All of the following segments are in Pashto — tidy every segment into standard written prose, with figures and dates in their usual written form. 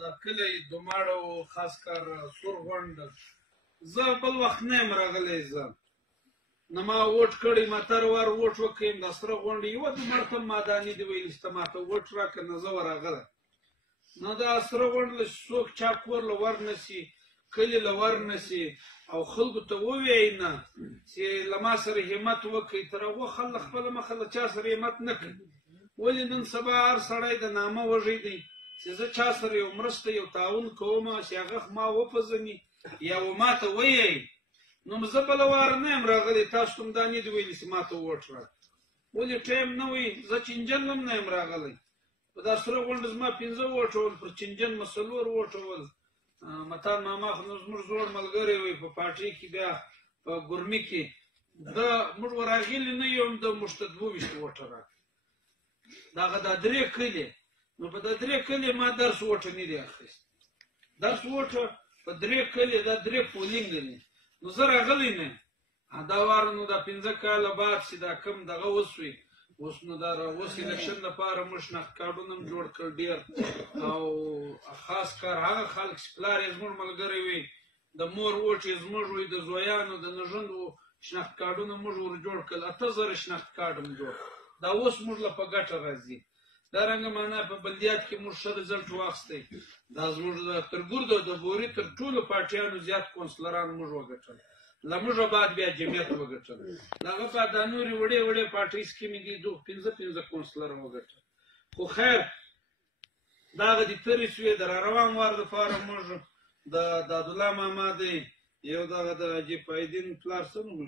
د کلي دوماړه و خاص کر سور غونډ زه بل وخت نه یم راغلی زه نه ما ووټ کړی ما تر وار ووټ وکړم د سره غونډې یوه دومره ته ماداني دي ویلي چې ته ماته ووټ راکړه نه زه ورغله نو دا سره غونډه څوک چا کور له ور نه سي کلي له ور نه سي او خلکو ته ووایي نه چې له ما سره همت وکړئ تر هغو خلک خپله مخه له چا سره همت نه کوي ولې نن سبا هر سړی د نامه وږی دی چې زه چا سره یو مرسته یو تعاون کوم چې هغه ما وپېژني یا و ما ته وایي نو زه بله واره نه یم راغلی تاسو ته هم دا نه دي ویلي چې ما ته ووټ راکړه ولې ټایم نه وي زه چینجن هم نه یم راغلی په دا سره غونډه زما 15 ووټول پر چینجن مې 4 ووټول متان ماما خو نو زموږ زوړ ملګری وي په پارټۍ کې بیا په ګرمي کې دا موږ ورغلي نه یو د موږ ته 22 ووټه راکړه دغه دا 3 کلي نو په دا 3 کلي ما درس ووټه نه دی اخیست درس ووټه په 3 کلي دا 3 پولینګ دی نو زه راغلی نه دا واره نو دا 15 کاله بعد چې دا کم دغه وسوي اوس نو دا اوس الیکشن لپاره موږ شناخت کارډونه هم جوړ کړ ډېر او خاص کار هغه خلک چې پلار یې زموږ ملګری وي د مور ووټ یې زموږ وي د زویانو د نژندو شناخت کارډونه موږ ور جوړ کړل 8000 شناخت کارډ هم جوړ دا اوس موږ له په ګټه راځي دارنګه معنا په بلدیات کې موږ ښه رزلټ واخیستی دا زموږ تر ګردو د بوري تر ټولو پارټیانو زیات کونسلران موږ وګټل له موږه بعد بیا جمعیت وګټل د هغه بعد دا نورې وړې وړې پارټۍ سکیمې دي 15 کونسلره وګټل خو خیر د هغه دې تېرې شوې د راروان وار دپاره موږ د عبدالله ماما دی یو دغه د حاجي فایدین پلار څه نوم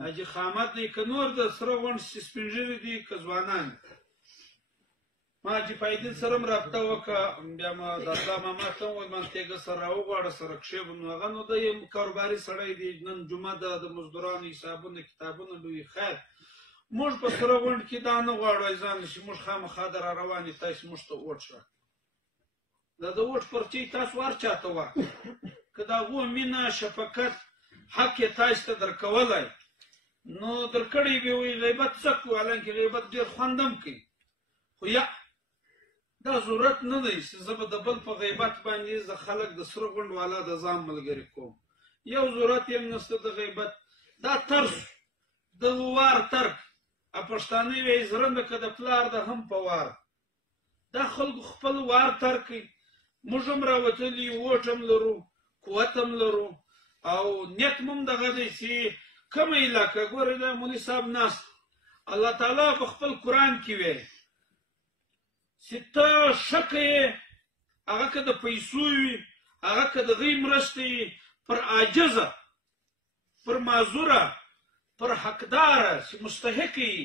حاجي خامد دی که نور د سره غونډ سپین ږیري دي که ځوانان ما حاجي فایدین سره هم رابطه وکړه بیا ما د عبدالله ماما ته وویل ما تېږه سره راوغواړه سره کښېږو نو هغه نو د یو کاروباري سړی دی نن جمعه ده د مزدورانو حسابونه کتابونه به وي خیر موږ په سره غونډ کې دا نه غواړو ایزان چې موږ خامخا د را روانې تاسې موږ ته ووټ راکړه دا د ووټ پرچۍ تاسو هر چاته ورکړه که د هغو مینه شفقت حق یې تاسو ته درکولی نو درکړی به وي غیبت څه کړو حالانکې غیبت ډېر خوند هم کوي خو یا دا ضرورت نه دی چې زه به د بل په غیبت باندې زه خلک د سره غونډ والا د ځان ملګري کوم یو ضرورت یې هم نشته د غیبت دا ترس د وار ترک پښتانه وایي زړه مې که د پلار د هم په وار دا خلکو خپل وار ترک کوي موږ هم راوتلي ووټ هم لرو قوت هم لرو او نیت مو هم دغه دی چې کومه علاقه ګورئ دا مولوي صاحب ناست الله تعالی په خپل قرآن کې ویل چې ته ښه کوې هغه که د پیسو وي هغه که د غي مرسته وي پر عاجزه پر معذوره پر حقداره چې مستحق وي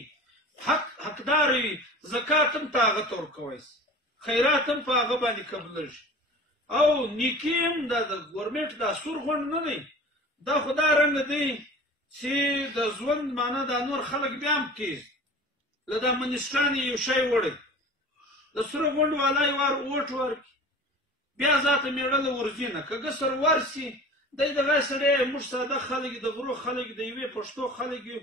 حقدار وي زکات هم ته هغه ته ورکوی شي خیرات هم په هغه باندې قبلېږي او نیکي هم دا د ګورمنټ دا سور غونډ نه دی دا خو دا رنګه دی چې د ژوند معنا دا نور خلک بیا هم کېږي له دا منیسټران یو شی وړی د سره غونډ والا یې وار ووټ ورکړي بیا ذاته مېړه له ورځي نه که ګسر ورسي دی دغه سړی موږ ساده خلک د غرو خلک د یوې پښتو خلک یو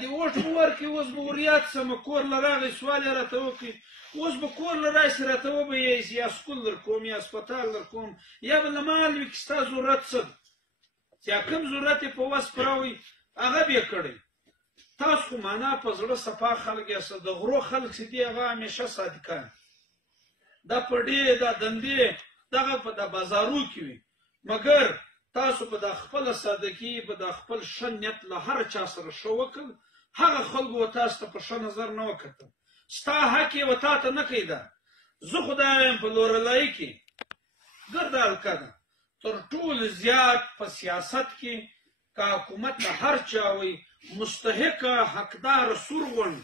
دې ووټ به ورکړي اوس به ور یاد سمه کور له راغی سوال یې راته وکړي اوس به کور له راشي راته وبهیئ چې یا سکول در کوم یا هسپتال در کوم یا به له مال وي که ستا ضرورت څه ده چې کوم ضرورت یې په وس پراوي هغه به یې کړی تاسو خو معنا په زړه صفا خلک یاست د غرو خلک چې دي هغه همیشه صادقان دا پړې دا دندې دغه په د بازارو کې وي مګر تاسو په د خپله سادګي په د خپل ښه نیت له هر چا سره ښه وکړ هغه خلکو به تاسو ته په ښه نظر نه وکتل ستا حق یې و تا ته نه کوي دا زه خو دا یم په لورلایي کې ګرده حلقه ده تر ټولو زیات په سیاست کې که حکومت له هر چا وي مستحقه حقداره سور غونډ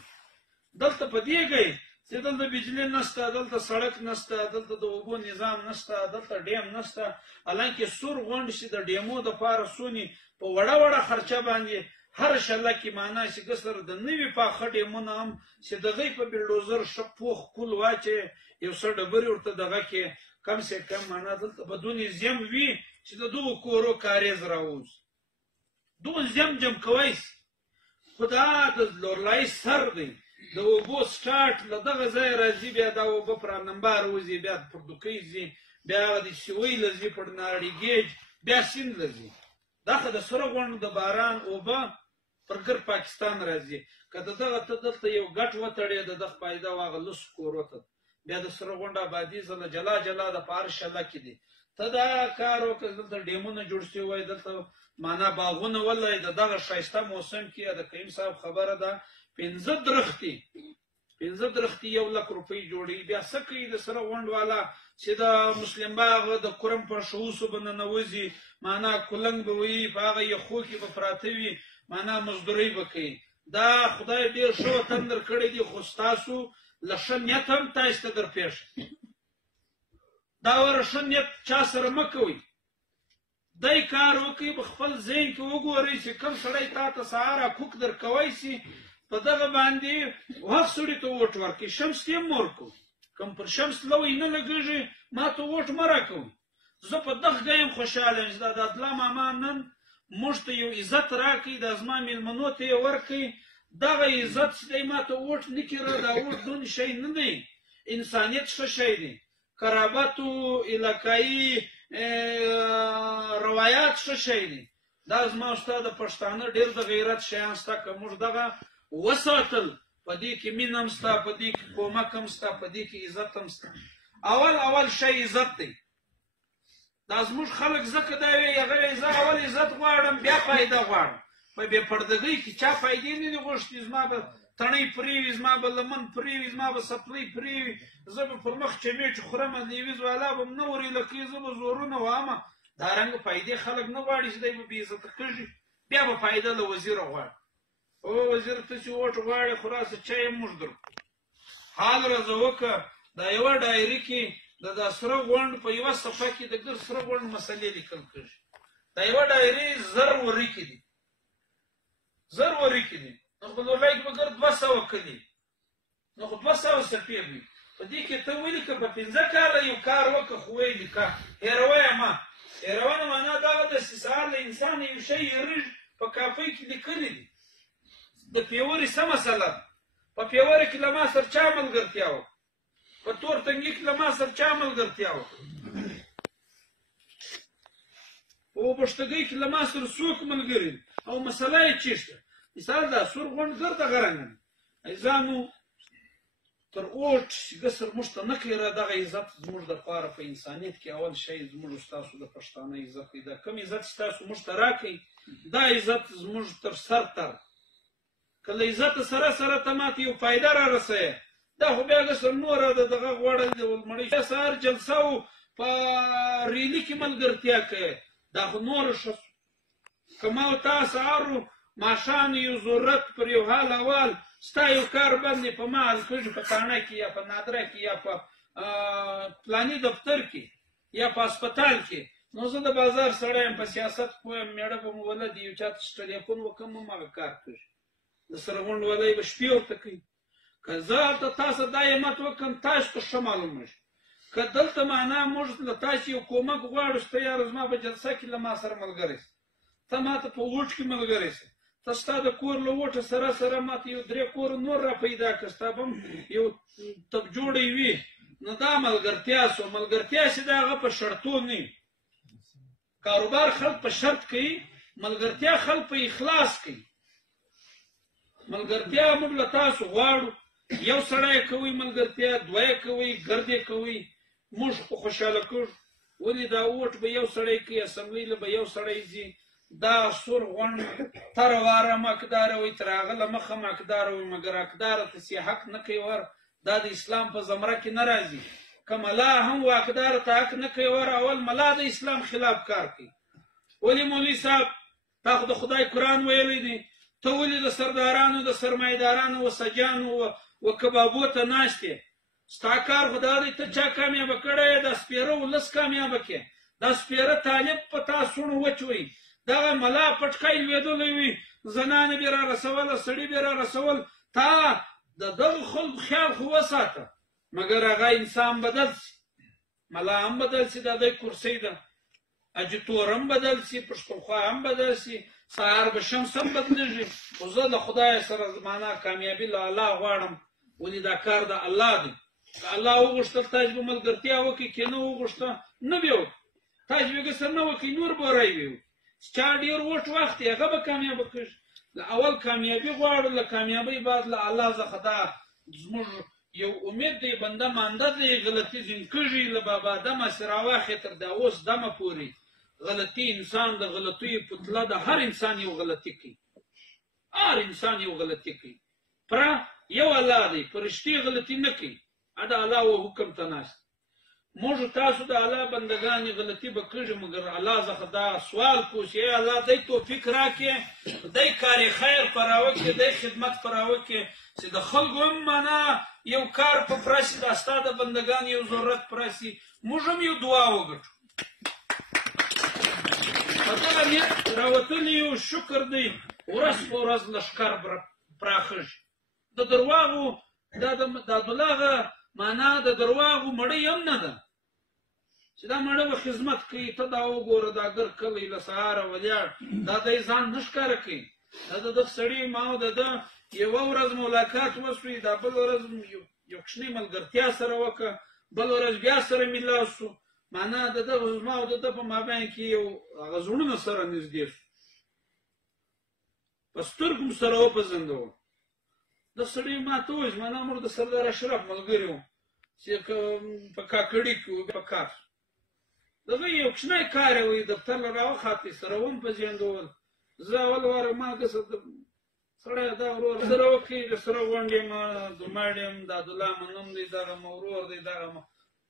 دلته په دې کوي چې دلته بجلی نشته دلته سړک نشته دلته د اوبو نظام نشته دلته ډیم نشته حالانکې سور غونډ چې د ډیمو دپاره سوني په وړه وړه خرچه باندې هر شله کې معنا چې ګسر د نوي پاخه ډیمونه هم چې د هغوی په بلډوزر ښه پوخ کول واچوې یو څه ډبرې ورته دغه کې کم سے کم معنا دلته به دونې زیم وي چې د دغو کورو کاریز راووځي دغه زیم جم کوی شي خو دا د لورلایي سر دی د اوبو سټارټ له دغه ځایه راځي، بیا دا اوبه پر انمبار وځي، بیا پر دوکۍ ځي، بیا هغه د سیوۍ له ځي پر ناړي ګیج، بیا سیند له ځي. دا خو د سره غونډ د باران اوبه پر ګر پاکستان راځي. که د دغه ته دلته یو ګټ وتړې د دغه پیدا واغه لس کور وته، بیا د سره غونډه آبادي زله جلا جلا د په هر شله کې دي. ته دا کار وکړه، دلته ډیمونه جوړ شوي وای، دلته معنا باغونه ولای، د دغه ښایسته موسم کې د کریم صاحب خبره ده 15 درختي 1,00,000 روپۍ جوړي. بیا څه کوي د سره غونډ والا چې د مسلم باغ د کرم په شوسو به ننوځي، معنا کولنګ به وي، په هغه یخو کې به پراته وي، معنا مزدورۍ به کوي. دا خدای ډېر ښه تندر کړی دی، خو ستاسو له ښه نیت هم تاسو ته درپېښ دا وره ښه نیت چا سره مه کوئ. دی کار وکړئ، په خپل ذهن کې وګورئ چې کوم سړی تا ته سهار کوک درکوی سي، په دغه باندې وخت سړي ته ووټ ورکړئ. شمس ته هم ورکړو، کوم پر شمس لوی نه لګېږي ما ته ووټ مه راکوئ. زه په دغه ګیم خوشحاله یم چې د عدلا ماما نن موږ ته یو عزت راکړي، د زما مېلمنو ته یې ورکړي. دغه عزت چې دی ما ته ووټ نه کړه، دا ووټ دون شی نه دی، انسانیت ښه شی دی، قرابت و علاقایي روایات ښه شی دی. دا زما ستا د پښتانه ډېر د غیرت شیان شته، که موږ دغه وساتل، په دې کې مینه هم شته، په دې کې کومک هم شته، په دې کې عزت هم شته. اول شی عزت دی. دا زموږ خلک ځکه دا وایي هغه وایي زه اول عزت غواړم بیا فایده غواړم. په بې پردګۍ کې چا فایدې نه دي غوښتي. زما به تڼۍ پرې وي، زما به لمن پرې وي، زما به سپلۍ پرې وي، زه به پر مخ چمیچ خورم، لیویز والا به م نه ورې لکې، زه به زورونه وامه. دا رنګه فایدې خلک نه غواړي چې دی به بې عزته کېږي، بیا به فایده له وزیره غواړي. او وزیر ته چې ووټ غواړې خو راسه چای هم موږ درکړو. حال راځه وکړه، دا یوه ډایري کې د سره غونډ په یوه صفحه کې د ګر سره غونډ مسلې لیکل کېږي. دا یوه ډایري 1000 ورقې دي، 1000 ورقې دي. نو په لورلای کې به ګر 200 کلي، نو خو 200 صفحې وي. په دې کې ته ولیکه په 15 کاله یو کار وکړه، خو ویې لیکه هېروه یې مه. هېرونه معنا دغه ده چې سهار له انسان یو شی هېرېږي، په کاپۍ کې لیکلي دي. د پیوري څه مسله ده؟ په پیوري کې له ما سره چا ملګرتیا وکړه؟ په تور تنګي کې له ما سره چا ملګرتیا وکړه؟ په پښتګۍ کې له ما سره څوک ملګري دي؟ او مسله یې چېرته؟ مثال دا سور غونډ ګر دغه رنګه دی. عزیزانو تر اوټ چې ګسر موږ ته نه کوي، دغه عزت زموږ دپاره په انسانیت کې اول شی زموږ ستاسو د پښتانه عزت دی. دا کوم عزت چې تاسو موږ ته راکوئ، دا عزت زموږ تر سر تر که له عزت سره سره ته ماته یو فایده را رسوې، دا خو بیا ګسر نوره د دغه غوړه د ولمړۍ سهار جلسه و په ریلي کې ملګرتیا کوې، دا خو نوره ښه شو. که ما او تا سهار و ماښام یو ضرورت پر یو حال احوال ستا یو کار باندې په ما حل کېږي، په تاڼه کې یا په نادره کې یا په پلاني دفتر کې یا په هسپتال کې، نو زه د بازار سړی یم، په سیاست پوه یم، میړه به مو ولد یو چا ته ټلیفون وکړم هم هغه کار کېږي. د سره غونډ والی به شپې ورته کوي. که زه هلته تاسو دا همت وکړم تاسو ته ښه معلومه شي. که دلته معنا موږ له تاسو یو کومک غواړو چې ته یاره زما په جلسه کې له ما سره ملګری شې، ته ما ته په ووټ کې ملګری شې، ته ستا د کور له ووټه سره سره ما ته یو 3 کوره نور را پیدا کړه، ستا به هم یو تب جوړی وي، نو دا ملګرتیا سو. ملګرتیا چې د هغه په شرطو نه وي. کاروبار خلک په شرط کوي، ملګرتیا خلک په اخلاص کوي. ملګرتیا موږ له تاسو غواړو، یو سړی کوئ ملګرتیا، دوه یې کوئ، ګرد یې کوئ، موږ خو خوشحاله کېږو. ولې دا ووټ به یو سړی کوي، اسمبلۍ له به یو سړی ځي، دا سور غونډ تره واره مکداره وي، تر هغه له مخه مکداره وي، مګر حقداره ته چې حق نه کوي ور، دا د اسلام په زمره کې نه راځي. که ملا هم واکداره ته حق نه کوي ور، اول ملا د اسلام خلاف کار کوي. ولې مولوي صاحب تا خو د خدای قرآن ویلی دی، ته ولې د سردارانو د سرمایهدارانو و سجانو و کبابو ته ناست یې؟ ستا کار خو دا دی ته چا کامیابه کړی یې، دا سپېره ولس کامیابه کړې، دا سپېره طالب په تا سوڼو وچوئ، دغه ملا پټکی لوېدلی وي، زنانې به یې را رسوله، سړي به یې را رسول. تا د دغو خلکو خیال خو وساته، مګر هغه انسان بدل شي، ملا هم بدل شي، د دوی کرسۍ ده، اجتور هم بدل شي، پښتونخوا هم بدل شي، سهار به شمس هم بدلېږي، خو زه له خدای سره معنا کامیابي له الله غواړم، ولې دا کار د الله دی. که الله وغوښتل تاسو به ملګرتیا وکړئ، که نه وغوښته نه به وکړي. تاسو به سره نه وکړئ، نور به رای وي. چا ډېر وټ وخت یې هغه به کامیابه کړي. له اول کامیابي غواړو، له کامیابۍ بعد له الله څخه دا زموږ یو امید دی. بنده مانده دی، غلطي ځین کېږي. له بابا آدمه چې راواخې تر دا اوس دمه پورې غلطي انسان د غلطیو پتله ده. هر انسان یو غلطي کوي، هر انسان یو غلطي کوي. پره یو الله دی، فرشتې غلطي نه کوي. دا الله و حکم ته ناست. موږ تاسو د الله بندګانې غلطي به کېږي، مګر الله څخه دا سوال کوو چې ای الله دی توفیق راکړې، دی کار خیر په راوکړې، دی خدمت په راوکړې، چې د خلکو هم معنا یو کار په پرسي، دا ستا د بندګانو یو ضرورت پرسي، موږ هم یو دعا وګټو. په دغه نیت راوتلی یو شکر دی، ورځ په ورځ لښکر پراخېږي. د درواغو دا دلاغه معنا د درواغو مړۍ هم نه ده چې دا مړه به خدمت کوي. ته دا وګوره، دا ګر کلی له سهاره ولیاړ، دا دی ځان نه ښکاره کوي. دا د دغه سړي ما او د ده یوه ورځ ملاقات وشوي، دا بل ورځ یو کوچنۍ ملګرتیا سره وکړه، بل ورځ بیا سره میلاو شو. معنا د ده ما او د ده په مابین کې یو هغه زړونه سره نږدې شو، په سترګو م سره وپېژندو. د سړي ما ته وویل معنا موږ د سردار اشرف ملګري وو چې په کاکړي کې وو په کار. دغه یو کوچنی کار یې وایي دفتر له راوخاتې سره وپېژندول. زه اول واره ما داسې سړی دا ورور سره وکړي، د سره غونډ یم، دوماړ یم، د عبدالله منم دی، دغه مې ورور دی، دغه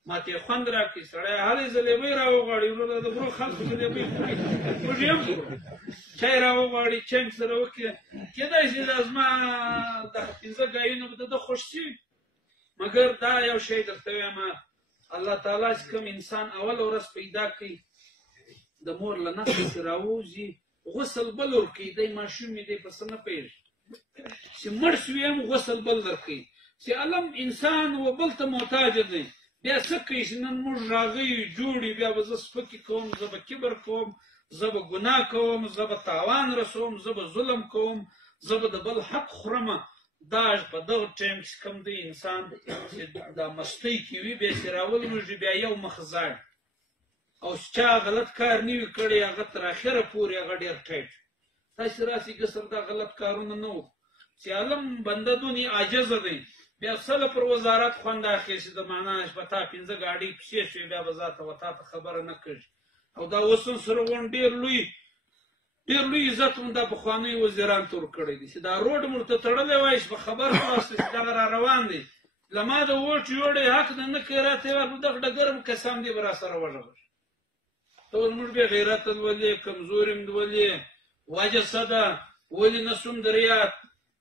ما ته یې خوند راکړي. سړی هلې جلبۍ راوغواړي، وروره د غرو خلکو جلبۍ خوري، موږ یې هم خورو. چای راوغواړي، چای مې سره وکړي. کېدای شي دا زما دغه پنځه ګایونه به د ده خوښ شوي، مګر دا یو شی درته وایم، الله تعالی چې کوم انسان اول ورځ پیدا کوي، د مور له نسل چې راووځي، غسل بل ورکوي. دی ماشوم دی، په څه نه پوهېږي چې مړ شوي هم غسل بل درکوي. چې علم انسان و بل ته محتاج دی. بیا څه کوي چې نن موږ راغی جوړي، بیا به زه سپکې کوم، زه به کبر کوم، زه به ګناه کوم، زه به تاوان رسوم، زه به ظلم کوم، زه به د بل حق خورم. دا په دغه ټایم کې کوم دی انسان چې دا مستۍ کې وي، بیا چې راولوېږي بیا یو مخ ځاړي، او چې چا غلط کار نه وي کړی، هغه تر اخره پورې هغه ډېر ټیټ. تاسې راسئ ګسر دا غلط کارونه نه وو چې علم بنده دونې عاجزه دی. بیا سله پر وزارت خوند اخیستې د معنا په تا پنځه ګاډۍ پسې شوې، بیا به ذاته و تا ته خبره نه کړي. او دا اوس هم سره غونډ ډېر لوی عزت هم دا پخوانیو وزیرانو ته ورکړی دی چې دا روډ مو ورته تړلی وای چې په خبر خلاصې چې دغه را روان دی، له ما د ووټ یوړی حق د نه کوي راته یې په دغه ډګر م کسان دی به را سره وغږېږي. ته ول موږ بیا غیرت لولې، کمزوري م لولې، وجه څه ده، ولې نه سوم د ریاد.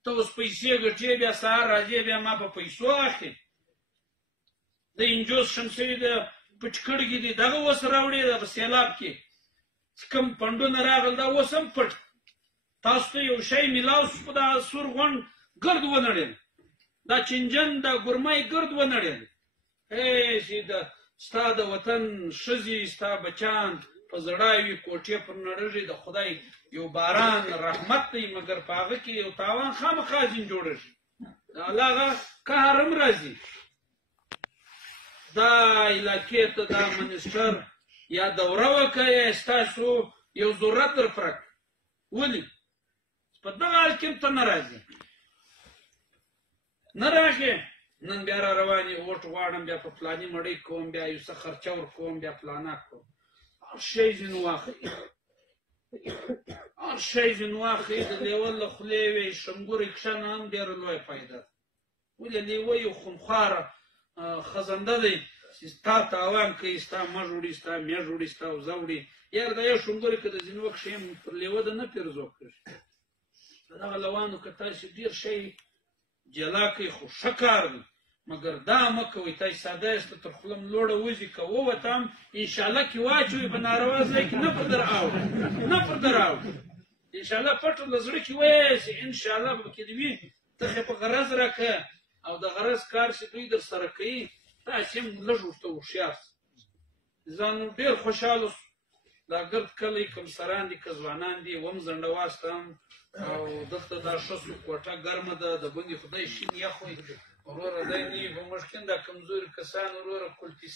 ته اوس پیسې ګټې، بیا سهار راځې بیا ما په پیسو اخلي. د انجوس شمسوي د پټکړګي دي، دغه اوس راوړې ده په سیلاب کې چې کوم فنډونه راغل، دا اوس هم پټ. تاسو ته یو شی میلاو شو، په دا سور غونډ ګرد ونړېد، دا چنجن دا ګرمۍ ګرد ونړېد. چې ستا د وطن ښځې، ستا بچان په زړه وي، کوټې پر نړېږي، د خدای یو باران رحمت دی، مګر په هغه کې یو تاوان خامخا ځین جوړېږي، د الله هغه قهر هم راځي. دا علاقې ته دا منسټر یا دوره وکړه، یا ستاسو یو ضرورت در پوره کړه. ولې په دغه حال کې هم ته نه راځې، نه راغې. نن بیا را روان یې، ووټ غواړم، بیا په فلاني مړۍ کوم، بیا یو څه خرچه ورکوم، بیا فلانا کوم. هر شی ځینې واخلي، هر شی ځینې واخلي، د لیوه له خولې وي شمګورې کښنه هم ډېره لویه فایده ده. ولې لیوه یو خونخواره خزنده دی چې ستا تاوان کوي، ستا مږ وړي، ستا میږ وړي، ستا وزه وړي. یار دا یو شمګورې که د ځینې وخت شی پر لیوه د نه پیرزو کړي. د دغه لوانو که تاسې ډېر شی جلا کوي، خو ښه کار دی، مګر دا مه کوئ. تاسې ساده یاست، تر خوله م لوړه وځي، که ووته هم انشاءالله کې واچوئ په ناروا ځای کې، نه پر در اوړي، نه پر در اوړي. انشاءالله پټو له زړه کې وایه چې انشاءالله به پکې دې وي. ته خو په غرض راکړه، او د غرض کار چې دوی در سره کوي، تاسې هم لږ ورته هوښیار شئ. ځان ډېر خوشحاله شو، دا ګرد کلی کوم سران دي که ځوانان دي وم زنډه واستم او دلته دا ښه سو کوټه ګرمه ده د بندې خدای شین یخ وي وروره دی نه وي په موږ کې دا کمزوري کسان وروره کلتي